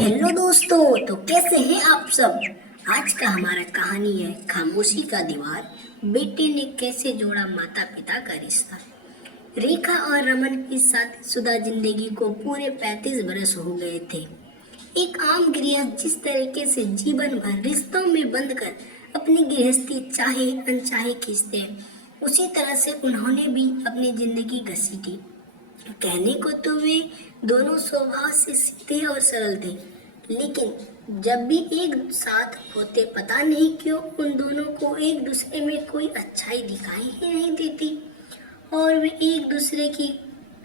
Hello दोस्तों, तो कैसे हैं आप सब। आज का हमारा कहानी है खामोशी का दीवार। बेटे ने कैसे जोड़ा माता पिता का रिश्ता। रेखा और रमन की शादीशुदा जिंदगी को पूरे 35 बरस हो गए थे। एक आम गृहस्थ जिस तरीके से जीवन भर रिश्तों में बंद कर अपनी गृहस्थी चाहे अनचाहे खींचते हैं, उसी तरह से उन्होंने भी अपनी जिंदगी घसीटी। कहने को तो वे दोनों स्वभाव से सीधे और सरल थे, लेकिन जब भी एक साथ होते पता नहीं क्यों उन दोनों को एक दूसरे में कोई अच्छाई दिखाई ही नहीं देती और वे एक दूसरे की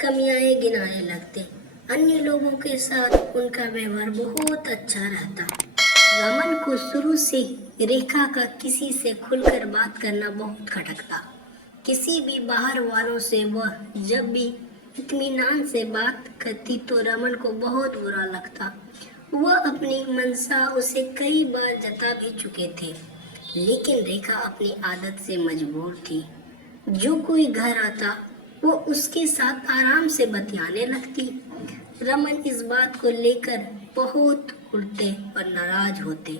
कमियां गिनाने लगते। अन्य लोगों के साथ उनका व्यवहार बहुत अच्छा रहता। रमन को शुरू से ही रेखा का किसी से खुलकर बात करना बहुत खटकता। किसी भी बाहर वालों से वह जब भी इत्मीनान से बात करती तो रमन को बहुत बुरा लगता। वह अपनी मंशा उसे कई बार जता भी चुके थे, लेकिन रेखा अपनी आदत से मजबूर थी। जो कोई घर आता वो उसके साथ आराम से बतियाने लगती। रमन इस बात को लेकर बहुत उड़ते और नाराज होते।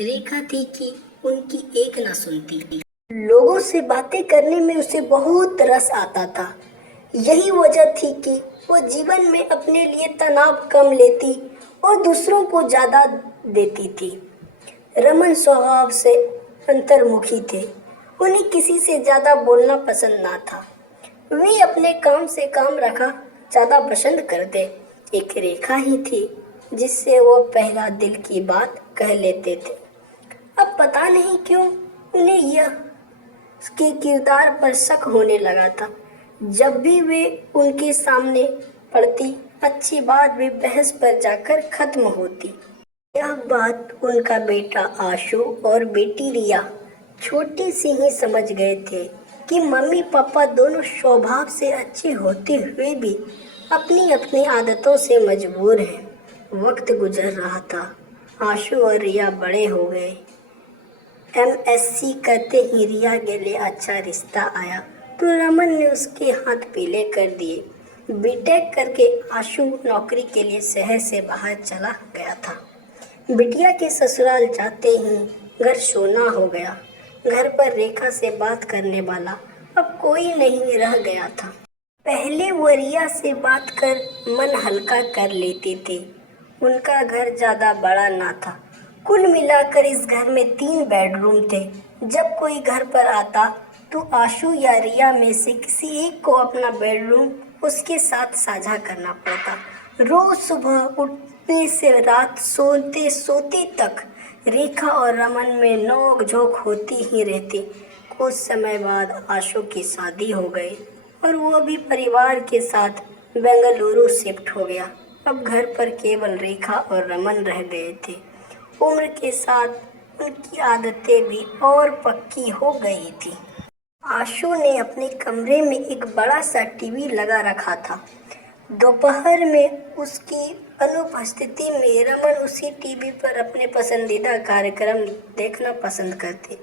रेखा थी कि उनकी एक न सुनती। लोगों से बातें करने में उसे बहुत रस आता था। यही वजह थी कि वो जीवन में अपने लिए तनाव कम लेती और दूसरों को ज्यादा देती थी। रमन स्वभाव से अंतर्मुखी थे। उन्हें किसी से ज्यादा बोलना पसंद ना था। वे अपने काम से काम रखा ज्यादा पसंद करते। एक रेखा ही थी जिससे वो पहला दिल की बात कह लेते थे। अब पता नहीं क्यों उन्हें यह उसके किरदार पर शक होने लगा था। जब भी वे उनके सामने पड़ती, अच्छी बात भी बहस पर जाकर खत्म होती। यह बात उनका बेटा आशु और बेटी रिया छोटी सी ही समझ गए थे कि मम्मी पापा दोनों स्वभाव से अच्छे होते हुए भी अपनी अपनी आदतों से मजबूर हैं। वक्त गुजर रहा था। आशु और रिया बड़े हो गए। एमएससी करते ही रिया के लिए अच्छा रिश्ता आया तो रमन ने उसके हाथ पीले कर दिए। बीटेक करके आशु नौकरी के लिए शहर से बाहर चला गया था। बिटिया के ससुराल जाते ही घर सोना हो गया। घर पर रेखा से बात करने वाला अब कोई नहीं रह गया था। पहले वो रिया से बात कर मन हल्का कर लेती थी। उनका घर ज्यादा बड़ा ना था। कुल मिलाकर इस घर में 3 बेडरूम थे। जब कोई घर पर आता तो आशु या रिया में से किसी एक को अपना बेडरूम उसके साथ साझा करना पड़ता। रोज सुबह उठने से रात सोते सोते तक रेखा और रमन में नोक झोंक होती ही रहती। कुछ समय बाद आशु की शादी हो गई और वो भी परिवार के साथ बेंगलुरु शिफ्ट हो गया। अब घर पर केवल रेखा और रमन रह गए थे। उम्र के साथ उनकी आदतें भी और पक्की हो गई थी। आशु ने अपने कमरे में एक बड़ा सा टीवी लगा रखा था। दोपहर में उसकी अनुपस्थिति में रमन उसी टीवी पर अपने पसंदीदा कार्यक्रम देखना पसंद करते।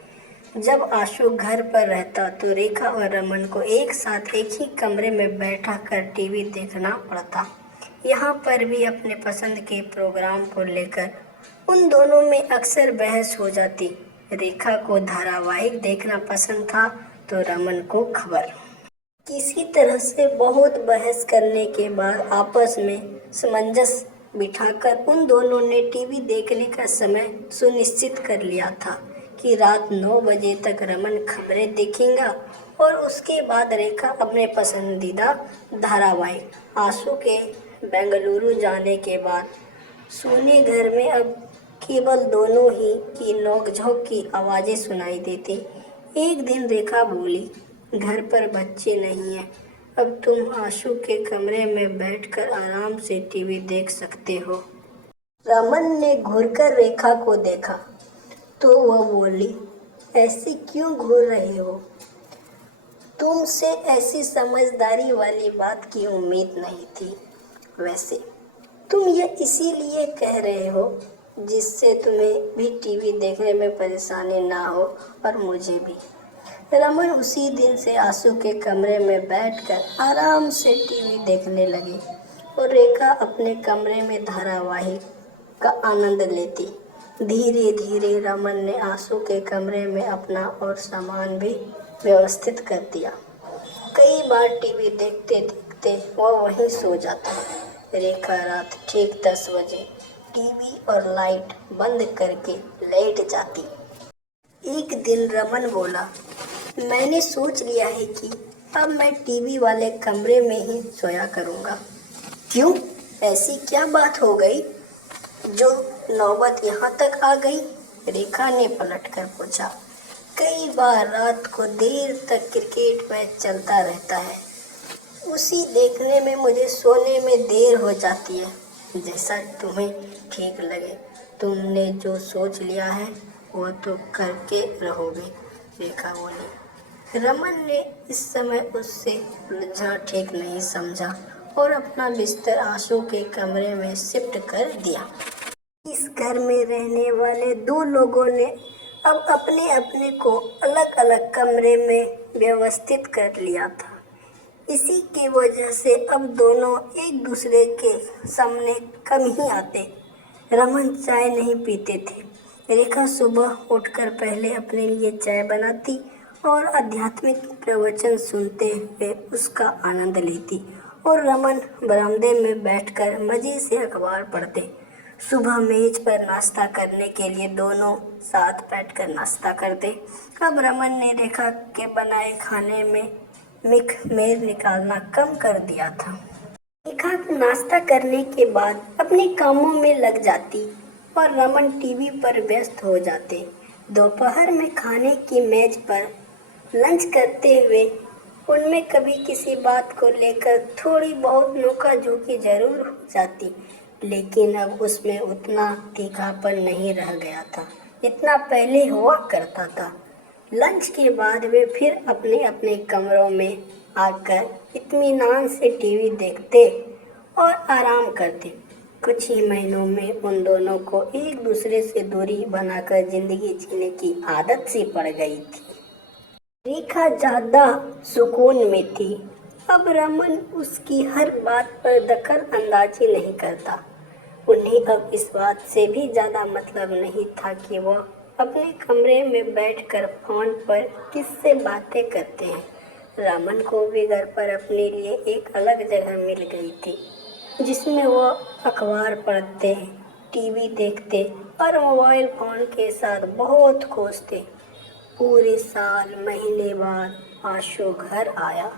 जब आशु घर पर रहता तो रेखा और रमन को एक साथ एक ही कमरे में बैठा कर टीवी देखना पड़ता। यहाँ पर भी अपने पसंद के प्रोग्राम को लेकर उन दोनों में अक्सर बहस हो जाती। रेखा को धारावाहिक देखना पसंद था तो रमन को खबर। किसी तरह से बहुत बहस करने के बाद आपस में सामंजस्य बिठाकर उन दोनों ने टीवी देखने का समय सुनिश्चित कर लिया था कि रात 9 बजे तक रमन खबरें देखेगा और उसके बाद रेखा अपने पसंदीदा धारावाहिक। आशु के बेंगलुरु जाने के बाद सोने घर में अब केवल दोनों ही की नोकझोंक की आवाज़ें सुनाई देती। एक दिन रेखा बोली, घर पर बच्चे नहीं हैं, अब तुम आशु के कमरे में बैठकर आराम से टीवी देख सकते हो। रमन ने घूरकर रेखा को देखा तो वह बोली, ऐसे क्यों घूर रहे हो? तुमसे ऐसी समझदारी वाली बात की उम्मीद नहीं थी। वैसे तुम ये इसीलिए कह रहे हो जिससे तुम्हें भी टीवी देखने में परेशानी ना हो और मुझे भी। रमन उसी दिन से आशु के कमरे में बैठकर आराम से टीवी देखने लगे और रेखा अपने कमरे में धारावाहिक का आनंद लेती। धीरे धीरे रमन ने आशु के कमरे में अपना और सामान भी व्यवस्थित कर दिया। कई बार टीवी देखते देखते वह वहीं सो जाता। रेखा रात ठीक 10 बजे टीवी और लाइट बंद करके लेट जाती। एक दिन रमन बोला, मैंने सोच लिया है कि अब मैं टीवी वाले कमरे में ही सोया करूँगा। क्यों? ऐसी क्या बात हो गई जो नौबत यहाँ तक आ गई? रेखा ने पलटकर पूछा। कई बार रात को देर तक क्रिकेट मैच चलता रहता है। उसी देखने में मुझे सोने में देर हो जाती है। जैसा तुम्हें ठीक लगे। तुमने जो सोच लिया है वो तो करके रहोगे, रेखा बोली। रमन ने इस समय उससे उलझना ठीक नहीं समझा और अपना बिस्तर आशु के कमरे में शिफ्ट कर दिया। इस घर में रहने वाले 2 लोगों ने अब अपने अपने को अलग अलग कमरे में व्यवस्थित कर लिया था। इसी की वजह से अब दोनों एक दूसरे के सामने कम ही आते। रमन चाय नहीं पीते थे। रेखा सुबह उठकर पहले अपने लिए चाय बनाती और आध्यात्मिक प्रवचन सुनते हुए उसका आनंद लेती और रमन बरामदे में बैठकर मजे से अखबार पढ़ते। सुबह मेज पर नाश्ता करने के लिए दोनों साथ बैठकर नाश्ता करते। अब रमन ने रेखा के बनाए खाने में मेर निकालना कम कर दिया था। रेखा नाश्ता करने के बाद अपने कामों में लग जाती और रमन टीवी पर व्यस्त हो जाते। दोपहर में खाने की मेज पर लंच करते हुए उनमें कभी किसी बात को लेकर थोड़ी बहुत नोका-झोंकी जरूर हो जाती, लेकिन अब उसमें उतना तीखापन नहीं रह गया था जितना पहले हुआ करता था। लंच के बाद वे फिर अपने अपने कमरों में आकर इत्मीनान से टीवी देखते और आराम करते। कुछ ही महीनों में उन दोनों को एक दूसरे से दूरी बनाकर जिंदगी जीने की आदत सी पड़ गई थी। रेखा ज्यादा सुकून में थी। अब रमन उसकी हर बात पर दखल अंदाजी नहीं करता। उन्हें अब इस बात से भी ज्यादा मतलब नहीं था कि वह अपने कमरे में बैठकर फोन पर किससे बातें करते हैं। रमन को भी घर पर अपने लिए एक अलग जगह मिल गई थी जिसमें वह अखबार पढ़ते, टीवी देखते और मोबाइल फोन के साथ बहुत खुश थे। पूरे साल महीने बाद आशु घर आया।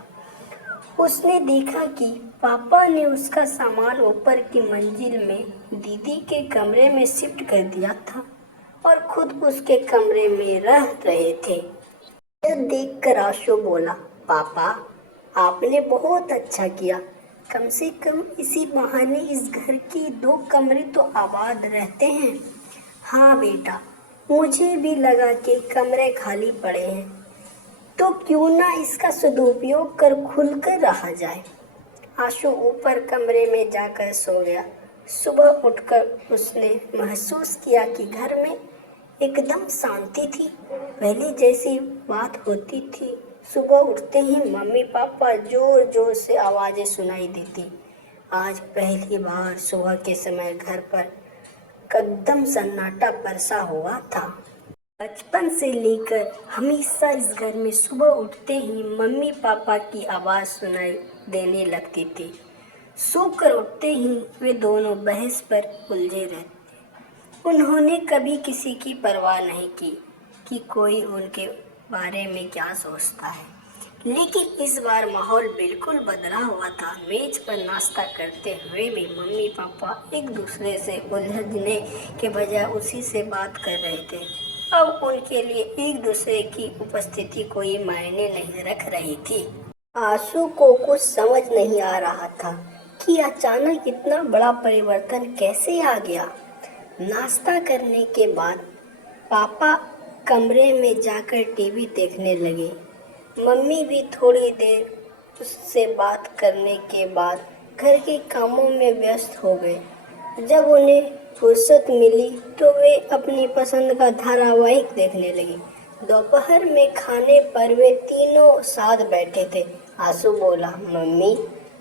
उसने देखा कि पापा ने उसका सामान ऊपर की मंजिल में दीदी के कमरे में शिफ्ट कर दिया था और खुद उसके कमरे में रह रहे थे। यह देखकर आशु बोला, पापा आपने बहुत अच्छा किया। कम से कम इसी बहाने इस घर की 2 कमरे तो आबाद रहते हैं। हाँ बेटा, मुझे भी लगा कि कमरे खाली पड़े हैं तो क्यों ना इसका सदुपयोग कर खुलकर रहा जाए। आशु ऊपर कमरे में जाकर सो गया। सुबह उठकर उसने महसूस किया कि घर में एकदम शांति थी। पहले जैसी बात होती थी। सुबह उठते ही मम्मी पापा जोर जोर से आवाजें सुनाई देती। आज पहली बार सुबह के समय घर पर एकदम सन्नाटा बरसा हुआ था। बचपन से लेकर हमेशा इस घर में सुबह उठते ही मम्मी पापा की आवाज़ सुनाई देने लगती थी। सोकर उठते ही वे दोनों बहस पर उलझे रहते। उन्होंने कभी किसी की परवाह नहीं की कि कोई उनके बारे में क्या सोचता है, लेकिन इस बार माहौल बिल्कुल बदला हुआ था। मेज पर नाश्ता करते हुए भी मम्मी पापा एक दूसरे से उलझने के बजाय उसी से बात कर रहे थे। अब उनके लिए एक दूसरे की उपस्थिति कोई मायने नहीं रख रही थी। आशु को कुछ समझ नहीं आ रहा था कि अचानक इतना बड़ा परिवर्तन कैसे आ गया। नाश्ता करने के बाद पापा कमरे में जाकर टीवी देखने लगे। मम्मी भी थोड़ी देर उससे बात करने के बाद घर के कामों में व्यस्त हो गए। जब उन्हें फुर्सत मिली तो वे अपनी पसंद का धारावाहिक देखने लगे। दोपहर में खाने पर वे तीनों साथ बैठे थे। आशु बोला, मम्मी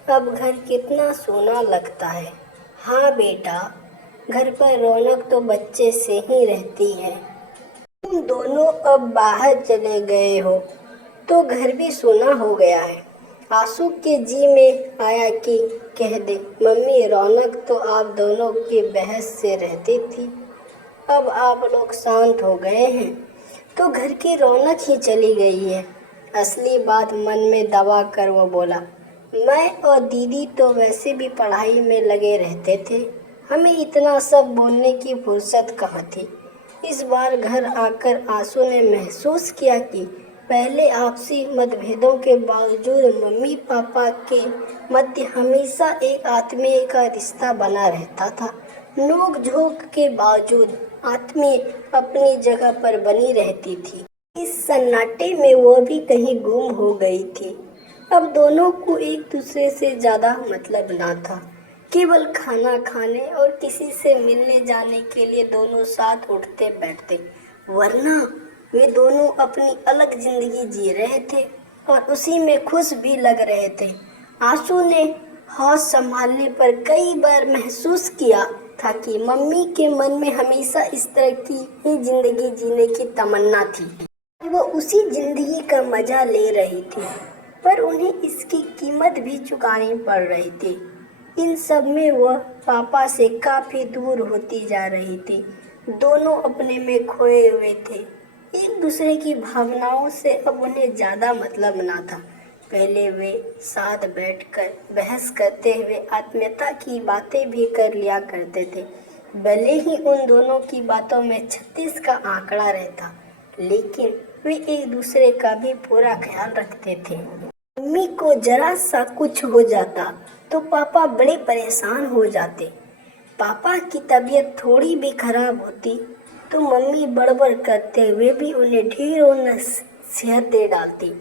अब घर कितना सोना लगता है। हाँ बेटा, घर पर रौनक तो बच्चे से ही रहती है। तुम दोनों अब बाहर चले गए हो तो घर भी सूना हो गया है। आंसू के जी में आया कि कह दे, मम्मी रौनक तो आप दोनों की बहस से रहती थी, अब आप लोग शांत हो गए हैं तो घर की रौनक ही चली गई है। असली बात मन में दबा कर वो बोला, मैं और दीदी तो वैसे भी पढ़ाई में लगे रहते थे, हमें इतना सब बोलने की फुर्सत कहाँ थी। इस बार घर आकर आंसू ने महसूस किया कि पहले आपसी मतभेदों के बावजूद मम्मी पापा के मध्य हमेशा एक आत्मीय का रिश्ता बना रहता था। नोक झोंक के बावजूद आत्मीय अपनी जगह पर बनी रहती थी। इस सन्नाटे में वो भी कहीं गुम हो गई थी। अब दोनों को एक दूसरे से ज्यादा मतलब ना था। केवल खाना खाने और किसी से मिलने जाने के लिए दोनों साथ उठते बैठते, वरना वे दोनों अपनी अलग जिंदगी जी रहे थे और उसी में खुश भी लग रहे थे। आंसू ने होश संभालने पर कई बार महसूस किया था कि मम्मी के मन में हमेशा इस तरह की ही जिंदगी जीने की तमन्ना थी। वो उसी जिंदगी का मजा ले रही थी, पर उन्हें इसकी कीमत भी चुकानी पड़ रही थी। इन सब में वह पापा से काफी दूर होती जा रही थी। दोनों अपने में खोए हुए थे। एक दूसरे की भावनाओं से अब उन्हें ज्यादा मतलब ना था। पहले वे साथ बैठकर बहस करते हुए आत्मीयता की बातें भी कर लिया करते थे। भले ही उन दोनों की बातों में 36 का आंकड़ा रहता, लेकिन वे एक दूसरे का भी पूरा ख्याल रखते थे। मम्मी को जरा सा कुछ हो जाता तो पापा बड़े परेशान हो जाते। पापा की तबीयत थोड़ी भी खराब होती तो मम्मी बड़बड़ करते हुए भी उन्हें ढेरों नसीहत दे डालती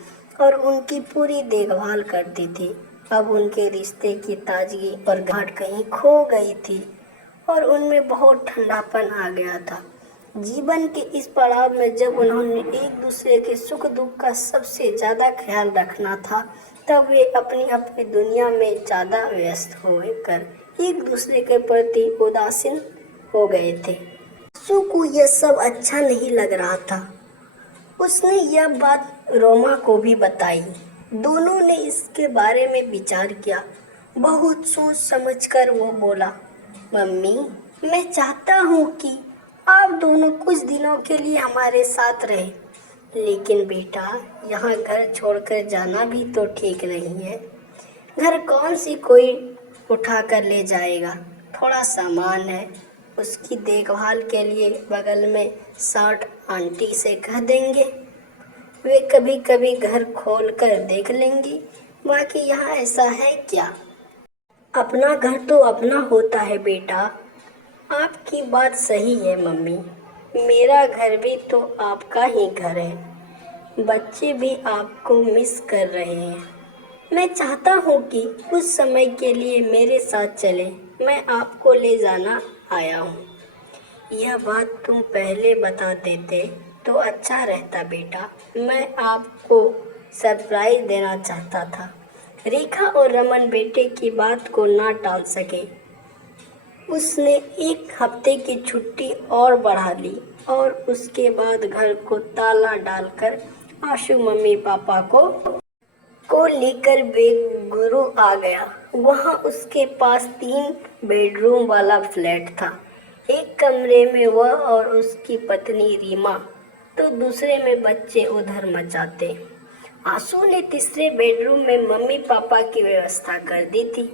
और उनकी पूरी देखभाल करती थी। अब उनके रिश्ते की ताजगी और गाढ़ कहीं खो गई थी और उनमें बहुत ठंडापन आ गया था। जीवन के इस पड़ाव में जब उन्होंने एक दूसरे के सुख दुख का सबसे ज्यादा ख्याल रखना था, तब वे अपनी अपनी दुनिया में ज्यादा व्यस्त होकर एक दूसरे के प्रति उदासीन हो गए थे। आंसू को यह सब अच्छा नहीं लग रहा था। उसने यह बात रोमा को भी बताई। दोनों ने इसके बारे में विचार किया। बहुत सोच समझकर वो बोला, मम्मी मैं चाहता हूँ कि आप दोनों कुछ दिनों के लिए हमारे साथ रहे, लेकिन बेटा यहाँ घर छोड़कर जाना भी तो ठीक नहीं है। घर कौन सी कोई उठा कर ले जाएगा, थोड़ा सामान है, उसकी देखभाल के लिए बगल में 60 आंटी से कह देंगे, वे कभी कभी घर खोल कर देख लेंगी। बाकी यहाँ ऐसा है क्या? अपना घर तो अपना होता है बेटा। आपकी बात सही है मम्मी, मेरा घर भी तो आपका ही घर है। बच्चे भी आपको मिस कर रहे हैं। मैं चाहता हूँ कि कुछ समय के लिए मेरे साथ चले, मैं आपको ले जाना आया हूँ। यह बात तुम पहले बता देते तो अच्छा रहता बेटा, मैं आपको सरप्राइज देना चाहता था। रेखा और रमन बेटे की बात को ना टाल सके। उसने एक हफ्ते की छुट्टी और बढ़ा ली और उसके बाद घर को ताला डालकर आशु मम्मी पापा को लेकर बेंगलुरु आ गया। वहाँ उसके पास 3 बेडरूम वाला फ्लैट था। एक कमरे में वह और उसकी पत्नी रीमा, तो दूसरे में बच्चे उधर मचाते। आशु ने तीसरे बेडरूम में मम्मी पापा की व्यवस्था कर दी थी।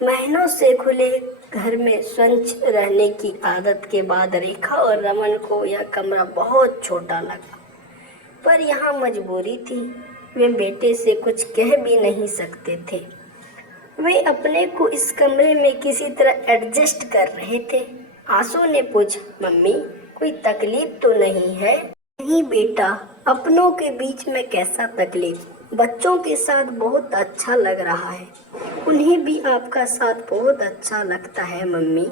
महीनों से खुले घर में स्वच्छ रहने की आदत के बाद रेखा और रमन को यह कमरा बहुत छोटा लगा, पर यहाँ मजबूरी थी। वे बेटे से कुछ कह भी नहीं सकते थे। वे अपने को इस कमरे में किसी तरह एडजस्ट कर रहे थे। आशु ने पूछा, मम्मी कोई तकलीफ तो नहीं है? नहीं बेटा, अपनों के बीच में कैसा तकलीफ, बच्चों के साथ बहुत अच्छा लग रहा है। उन्हें भी आपका साथ बहुत अच्छा लगता है मम्मी।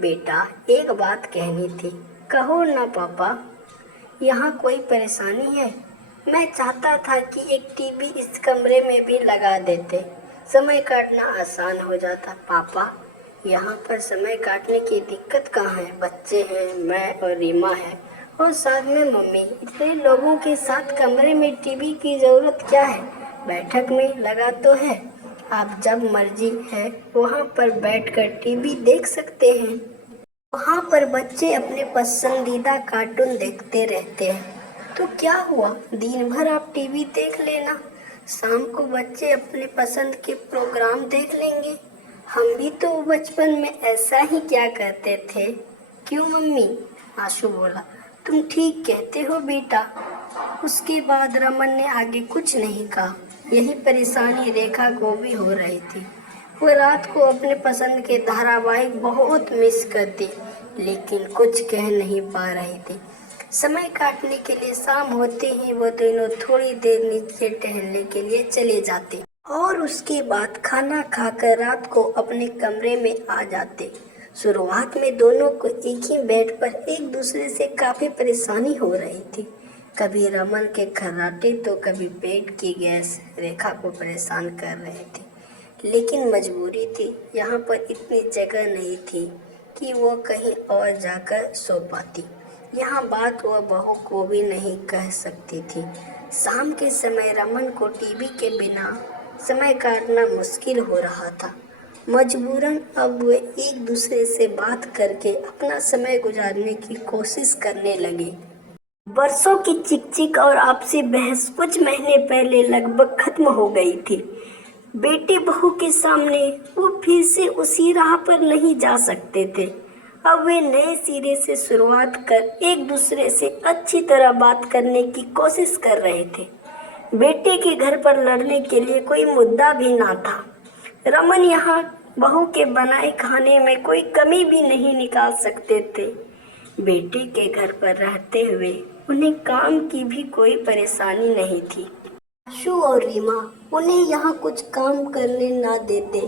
बेटा एक बात कहनी थी। कहो ना पापा। यहाँ कोई परेशानी है? मैं चाहता था कि एक टीवी इस कमरे में भी लगा देते, समय काटना आसान हो जाता। पापा यहाँ पर समय काटने की दिक्कत कहाँ है? बच्चे हैं, मैं और रीमा है और साथ में मम्मी। इतने लोगों के साथ कमरे में टीवी की जरूरत क्या है? बैठक में लगा तो है। आप जब मर्जी है वहाँ पर बैठकर टीवी देख सकते हैं। वहाँ पर बच्चे अपने पसंदीदा कार्टून देखते रहते हैं। तो क्या हुआ, दिन भर आप टीवी देख लेना, शाम को बच्चे अपने पसंद के प्रोग्राम देख लेंगे। हम भी तो बचपन में ऐसा ही क्या करते थे। क्यों मम्मी? आशु बोला। तुम ठीक कहते हो बेटा। उसके बाद रमन ने आगे कुछ नहीं कहा। यही परेशानी रेखा को भी हो रही थी। वो रात को अपने पसंद के धारावाहिक बहुत मिस करती, लेकिन कुछ कह नहीं पा रही थी। समय काटने के लिए शाम होते ही वो दोनों थोड़ी देर नीचे टहलने के लिए चले जाते और उसके बाद खाना खाकर रात को अपने कमरे में आ जाते। शुरुआत में दोनों को एक ही बेड पर एक दूसरे से काफी परेशानी हो रही थी। कभी रमन के खर्राटे तो कभी पेट की गैस रेखा को परेशान कर रहे थे। लेकिन मजबूरी थी, यहाँ पर इतनी जगह नहीं थी कि वो कहीं और जाकर सो पाती। यहाँ बात वह बहू को भी नहीं कह सकती थी। शाम के समय रमन को टीवी के बिना समय काटना मुश्किल हो रहा था। मजबूरन अब वे एक दूसरे से बात करके अपना समय गुजारने की कोशिश करने लगे। बरसों की चिक-चिक और आपसी बहस कुछ महीने पहले लगभग खत्म हो गई थी। बेटे बहू के सामने वो फिर से उसी राह पर नहीं जा सकते थे। अब वे नए सिरे से शुरुआत कर एक दूसरे से अच्छी तरह बात करने की कोशिश कर रहे थे। बेटे के घर पर लड़ने के लिए कोई मुद्दा भी ना था। रमन यहाँ बहू के बनाए खाने में कोई कमी भी नहीं निकाल सकते थे। बेटे के घर पर रहते हुए उन्हें काम की भी कोई परेशानी नहीं थी। आशु और रीमा उन्हें यहाँ कुछ काम करने ना देते।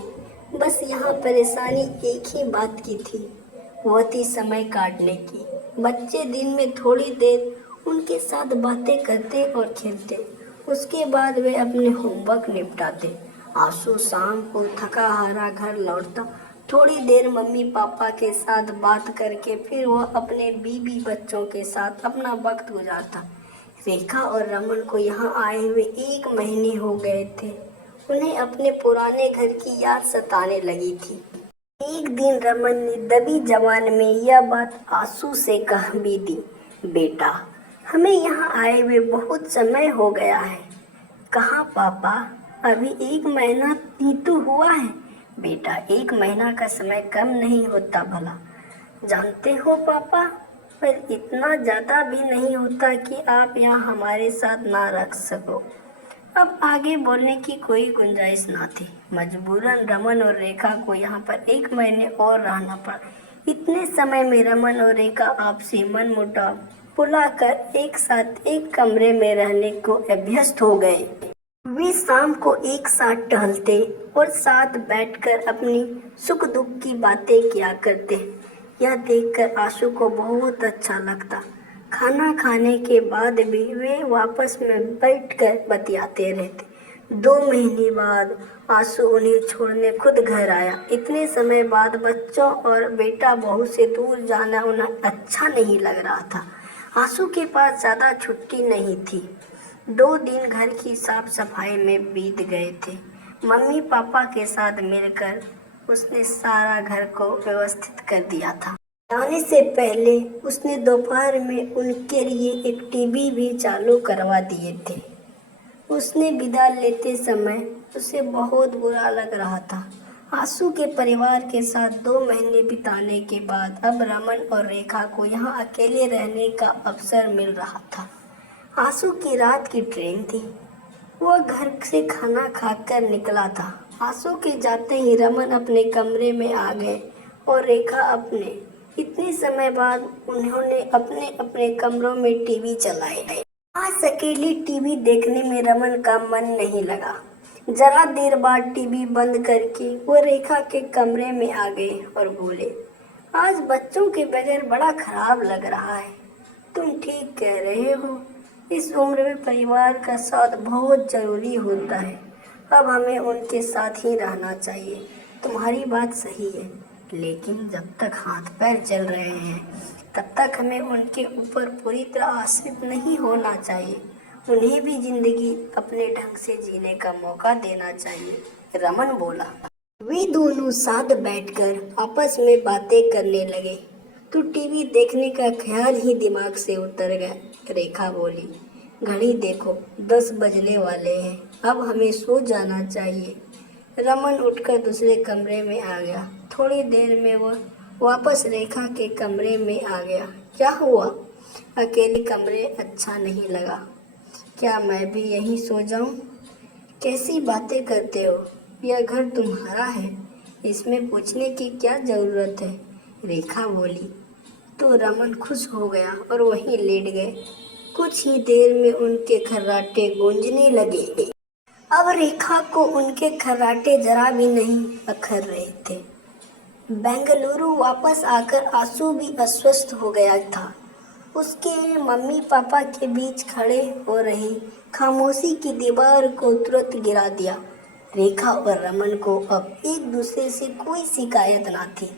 बस यहाँ परेशानी एक ही बात की थी, वो थी समय काटने की। बच्चे दिन में थोड़ी देर उनके साथ बातें करते और खेलते, उसके बाद वे अपने होमवर्क निपटाते। आशु शाम को थका हारा घर लौटता, थोड़ी देर मम्मी पापा के साथ बात करके फिर वह अपने बीवी बच्चों के साथ अपना वक्त गुजारता। रेखा और रमन को यहाँ आए हुए 1 महीने हो गए थे। उन्हें अपने पुराने घर की याद सताने लगी थी। एक दिन रमन ने दबी जबान में यह बात आशु से कह भी दी। बेटा, हमें यहाँ आए हुए बहुत समय हो गया है। कहाँ पापा, अभी 1 महीना ही तो हुआ है। बेटा, 1 महीना का समय कम नहीं होता भला। जानते हो पापा, पर इतना ज़्यादा भी नहीं होता कि आप यहाँ हमारे साथ ना रख सको। अब आगे बोलने की कोई गुंजाइश ना थी। मजबूरन रमन और रेखा को यहाँ पर 1 महीने और रहना पड़ा। इतने समय में रमन और रेखा आपसी मनमुटाव भुलाकर एक साथ एक कमरे में रहने को अभ्यस्त हो गए। वे शाम को एक साथ टहलते और साथ बैठकर अपनी सुख दुख की बातें किया करते। यह देखकर आशु को बहुत अच्छा लगता। खाना खाने के बाद भी वे आपस में बैठकर बतियाते रहते। 2 महीने बाद आशु उन्हें छोड़ने खुद घर आया। इतने समय बाद बच्चों और बेटा बहू से दूर जाना उन्हें अच्छा नहीं लग रहा था। आशु के पास ज़्यादा छुट्टी नहीं थी। 2 दिन घर की साफ सफाई में बीत गए थे। मम्मी पापा के साथ मिलकर उसने सारा घर को व्यवस्थित कर दिया था। जाने से पहले उसने दोपहर में उनके लिए एक टीवी भी चालू करवा दिए थे। उसने विदा लेते समय उसे बहुत बुरा लग रहा था। आशु के परिवार के साथ 2 महीने बिताने के बाद अब रमन और रेखा को यहाँ अकेले रहने का अवसर मिल रहा था। आशु की रात की ट्रेन थी। वह घर से खाना खाकर निकला था। आशु के जाते ही रमन अपने कमरे में आ गए और रेखा अपने। इतने समय बाद उन्होंने अपने अपने कमरों में टीवी चलाए। आज अकेली टीवी देखने में रमन का मन नहीं लगा। जरा देर बाद टीवी बंद करके वो रेखा के कमरे में आ गए और बोले, आज बच्चों के बगैर बड़ा खराब लग रहा है। तुम ठीक कह रहे हो, इस उम्र में परिवार का साथ बहुत जरूरी होता है। अब हमें उनके साथ ही रहना चाहिए। तुम्हारी बात सही है। लेकिन जब तक हाथ पैर चल रहे हैं तब तक हमें उनके ऊपर पूरी तरह आश्रित नहीं होना चाहिए। उन्हें भी जिंदगी अपने ढंग से जीने का मौका देना चाहिए, रमन बोला। वे दोनों साथ बैठकर आपस में बातें करने लगे तो टीवी देखने का ख्याल ही दिमाग से उतर गया। रेखा बोली, घड़ी देखो, 10 बजने वाले हैं, अब हमें सो जाना चाहिए। रमन उठकर दूसरे कमरे में आ गया। थोड़ी देर में वह वापस रेखा के कमरे में आ गया। क्या हुआ? अकेले कमरे अच्छा नहीं लगा। क्या मैं भी यहीं सो जाऊं? कैसी बातें करते हो? यह घर तुम्हारा है, इसमें पूछने की क्या जरूरत है? रेखा बोली। तो रमन खुश हो गया और वहीं लेट गए। कुछ ही देर में उनके खर्राटे गूंजने लगे। अब रेखा को उनके खर्राटे जरा भी नहीं अखर रहे थे। बेंगलुरु वापस आकर आंसू भी अस्वस्थ हो गया था। उसके मम्मी पापा के बीच खड़े हो रही खामोशी की दीवार को तुरंत गिरा दिया। रेखा और रमन को अब एक दूसरे से कोई शिकायत ना थी।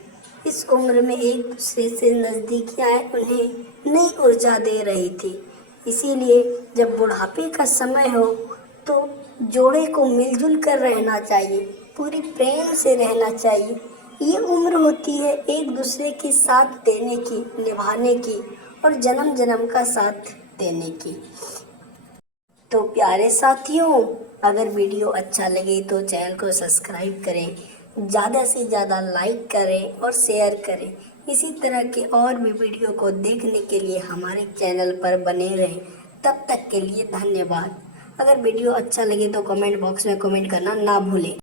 इस उम्र में एक दूसरे से नजदीकियां उन्हें नई ऊर्जा दे रही थी। इसीलिए जब बुढ़ापे का समय हो तो जोड़े को मिलजुल कर रहना चाहिए, पूरी प्रेम से रहना चाहिए। ये उम्र होती है एक दूसरे की साथ देने की, निभाने की और जन्म जन्म का साथ देने की। तो प्यारे साथियों, अगर वीडियो अच्छा लगे तो चैनल को सब्सक्राइब करें, ज़्यादा से ज़्यादा लाइक करें और शेयर करें। इसी तरह के और भी वीडियो को देखने के लिए हमारे चैनल पर बने रहें। तब तक के लिए धन्यवाद। अगर वीडियो अच्छा लगे तो कमेंट बॉक्स में कमेंट करना ना भूलें।